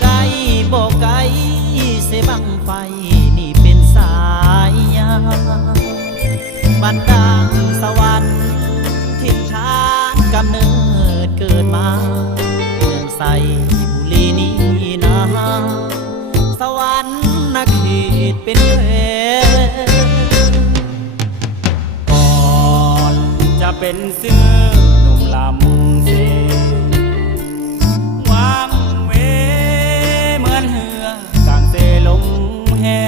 ไกลบ่ไกลเสบังไฟนี่เป็นสายยาบันดาลสวรรค์ทิศทานกำเนิดเกิดมาเมืองใสบุรีนี้นะสวรรค์นักเขตเป็นแผก่อนจะเป็นเสื้อหนุ่มลำเสวางเวเหมือนเหือกลางเสลมแห่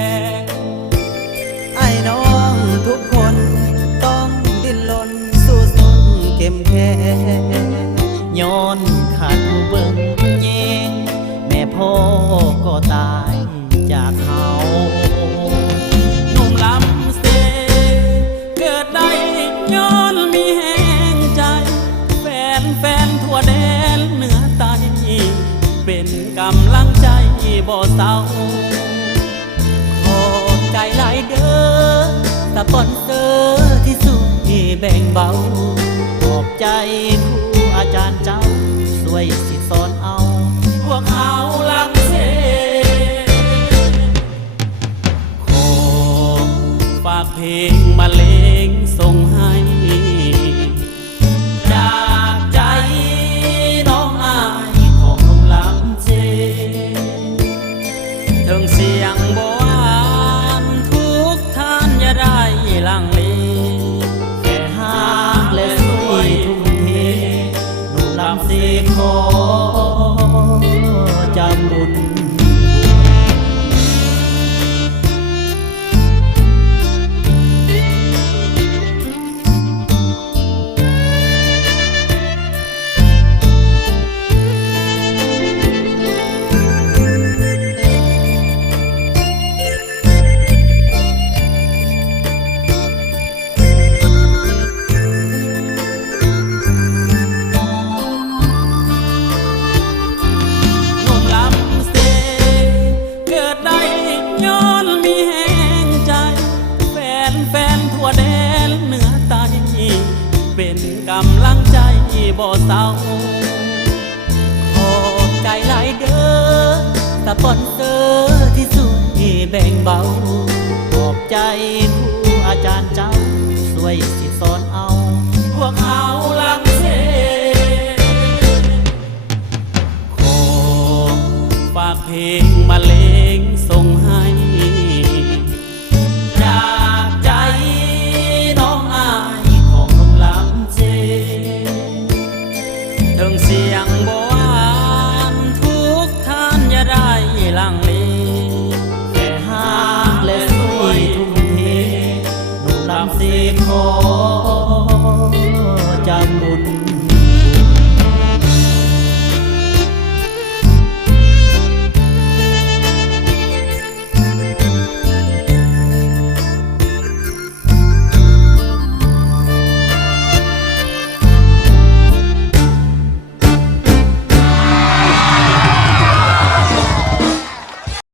ไอ้น้องทุกคนต้องดิ้นรนสู้สนเข้มแข็งย้อนขัดเบิ่งแยงแม่พ่อก็ตายจากเขาหนุ่มลำเสเกิดได้ย้อนมีแห่งใจแฟนทั่วแดนเหนือใต้เป็นกำลังใจบ่เศร้าขอบใจหลายเด้อสปอนเซอร์ที่สู้แบ่งเบาขอบใจครูอาจารย์เจ้าช่วยสิสอนเอาพวกเขาลำเสขอฝากเพลงมาเลงส่งให้จากใจน้องอายของหนุ่มลำเสถึงเสียงบ่หวานทุกท่านอย่าได้ลังเลแค่หากและสวยทุ่มเทหนุ่มลำเสขอจำบุญเป็นกำลังใจบ่เศร้าขอบใจหลายเด้อสปอนเซอร์ที่สู้แบ่งเบาขอบใจครูอาจารย์เจ้าช่วยสิสอนเอาพวกเขาลำเสขอฝากเพลงมาเลงส่งให้จากใจน้องอายถึงเสียงบ่หวานทุกท่านอย่าได้ลังเลแค่หากและสวยทุ่มเทหนุ่มลำเสขอจำบุญ